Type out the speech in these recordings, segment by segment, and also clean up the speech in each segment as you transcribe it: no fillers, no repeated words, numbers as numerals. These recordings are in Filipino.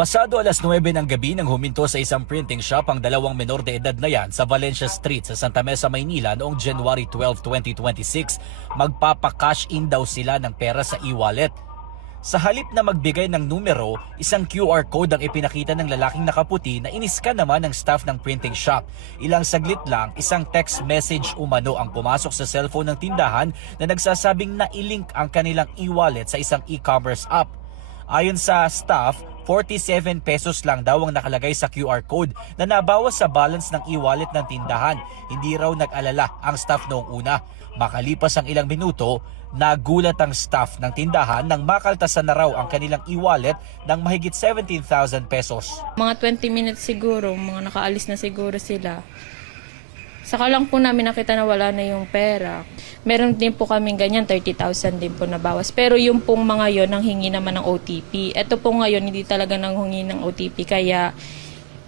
Pasado alas 9 ng gabi nang huminto sa isang printing shop ang dalawang menor de edad na yan sa Valencia Street sa Santa Mesa, Maynila noong January 12, 2026. Magpapa-cash in daw sila ng pera sa e-wallet. Sa halip na magbigay ng numero, isang QR code ang ipinakita ng lalaking nakaputi na iniskan naman ng staff ng printing shop. Ilang saglit lang, isang text message umano ang pumasok sa cellphone ng tindahan na nagsasabing na-ilink ang kanilang e-wallet sa isang e-commerce app. Ayon sa staff, 47 pesos lang daw ang nakalagay sa QR code na nabawas sa balance ng e-wallet ng tindahan. Hindi raw nag-alala ang staff noong una. Makalipas ang ilang minuto, nagulat ang staff ng tindahan nang makaltasan na raw ang kanilang e-wallet ng mahigit 17,000 pesos. Mga 20 minutes siguro, mga nakaalis na siguro sila. Saka lang po namin nakita na wala na yung pera. Meron din po kaming ganyan, 30,000 din po nabawas. Pero yung pong mga yon nang hingi naman ng OTP. Ito po ngayon, hindi talaga nang hingi ng OTP. Kaya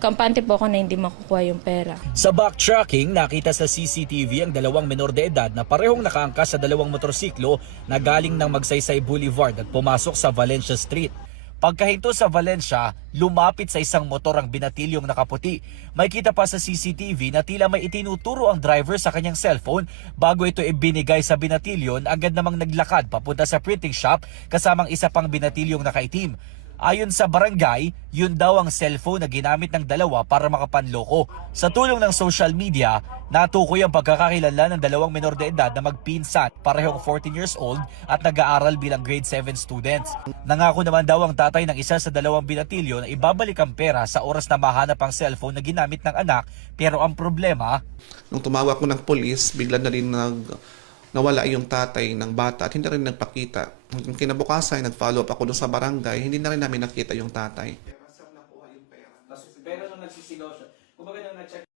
kampante po ako na hindi makukuha yung pera. Sa backtracking, nakita sa CCTV ang dalawang menor de edad na parehong nakaangkas sa dalawang motorsiklo na galing ng Magsaysay Boulevard at pumasok sa Valencia Street. Pagkahinto sa Valencia, lumapit sa isang motor ang binatilyong nakaputi. May kita pa sa CCTV na tila may itinuturo ang driver sa kanyang cellphone bago ito ibinigay sa binatilyon, agad namang naglakad papunta sa printing shop kasamang isa pang binatilyong nakaitim. Ayon sa barangay, yun daw ang cellphone na ginamit ng dalawa para makapanloko. Sa tulong ng social media, natukoy ang pagkakakilanlan ng dalawang menor de edad na magpinsan, parehong 14 years old at nag-aaral bilang grade 7 students. Nangako naman daw ang tatay ng isa sa dalawang binatilyo na ibabalik ang pera sa oras na mahanap ang cellphone na ginamit ng anak, pero ang problema... Nung tumawag ko ng polis, bigla na rin nawala yung tatay ng bata at hindi rin nagpakita. Yung kinabukasan, nag-follow up ako doon sa barangay, hindi na rin namin nakita yung tatay. Pero nung nagsisigaw siya, kumbaga nung nag-check